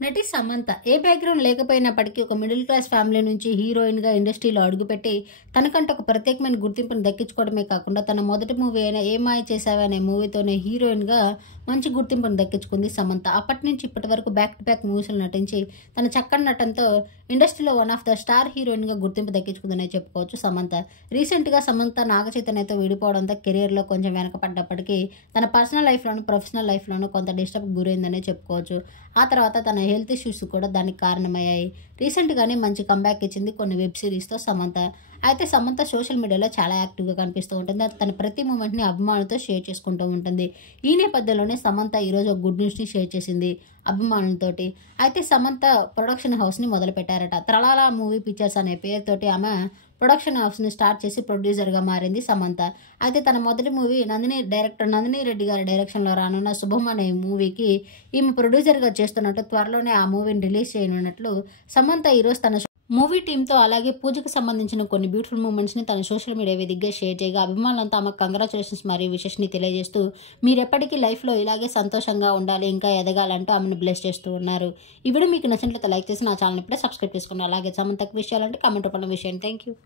నటి సమంత ఏ బ్యాక్గ్రౌండ్ లేకపోయినప్పటికీ ఒక మిడిల్ క్లాస్ ఫ్యామిలీ నుంచి హీరోయిన్గా ఇండస్ట్రీలో అడుగుపెట్టి తనకంటూ ఒక ప్రత్యేకమైన గుర్తింపును దక్కించుకోవడమే కాకుండా తన మొదటి మూవీ అయిన ఏ మాయ చేసావే అనే మూవీతోనే హీరోయిన్గా మంచి గుర్తింపును దక్కించుకుంది సమంత. అప్పటి నుంచి ఇప్పటి వరకు బ్యాక్ టు బ్యాక్ మూవీస్లో నటించి తన చక్కని నటనతో ఇండస్ట్రీలో వన్ ఆఫ్ ద స్టార్ హీరోయిన్గా గుర్తింపు దక్కించుకుందనే చెప్పుకోవచ్చు సమంత. రీసెంట్గా సమంత నాగ చైతన్యతో విడిపోవడంతో కెరియర్లో కొంచెం వెనకపడ్డప్పటికీ తన పర్సనల్ లైఫ్లోను ప్రొఫెషనల్ లైఫ్లోనూ కొంత డిస్టర్బ్ గురైందనే చెప్పుకోవచ్చు. ఆ తర్వాత తన హెల్త్ ఇష్యూస్ కూడా దానికి కారణమయ్యాయి. రీసెంట్గానే మంచి కంబ్యాక్ ఇచ్చింది కొన్ని వెబ్ సిరీస్తో సమంత. అయితే సమంత సోషల్ మీడియాలో చాలా యాక్టివ్గా కనిపిస్తూ ఉంటుంది. తన ప్రతి మూమెంట్ని అభిమానులతో షేర్ చేసుకుంటూ ఉంటుంది. ఈ నేపథ్యంలోనే సమంత ఈరోజు ఒక గుడ్ న్యూస్ని షేర్ చేసింది అభిమానులతోటి. అయితే సమంత ప్రొడక్షన్ హౌస్ని మొదలుపెట్టారట. త్రలాల మూవీ పిక్చర్స్ అనే పేరుతోటి ఆమె ప్రొడక్షన్ హౌస్ని స్టార్ట్ చేసి ప్రొడ్యూసర్గా మారింది సమంత. అయితే తన మొదటి మూవీ డైరెక్టర్ నందిని రెడ్డి గారి డైరెక్షన్లో రానున్న శుభం అనే మూవీకి ఈమె ప్రొడ్యూసర్గా చేస్తున్నట్టు, త్వరలోనే ఆ మూవీని రిలీజ్ చేయనున్నట్లు సమంత ఈరోజు తన మూవీ టీంతో అలాగే పూజకు సంబంధించిన కొన్ని బ్యూటిఫుల్ మూమెంట్స్ని తన సోషల్ మీడియా వేదికగా షేర్ చేయగా అభిమానులంతా ఆమెకు కంగ్రాచులేషన్స్ మరియు విషెస్ని తెలియజేస్తూ మీరెప్పటికీ లైఫ్లో ఇలాగే సంతోషంగా ఉండాలి, ఇంకా ఎదగాలంటూ ఆమెను బ్లెస్ చేస్తూ ఉన్నారు. ఈ వీడియో మీకు నచ్చినట్లయితే లైక్ చేసి నా ఛానల్ ఇప్పుడే సబ్స్క్రైబ్ చేసుకోండి. అలాగే సమంతకు విషయాలంటే కామెంట్ రూపంలో విషయం. Thank you.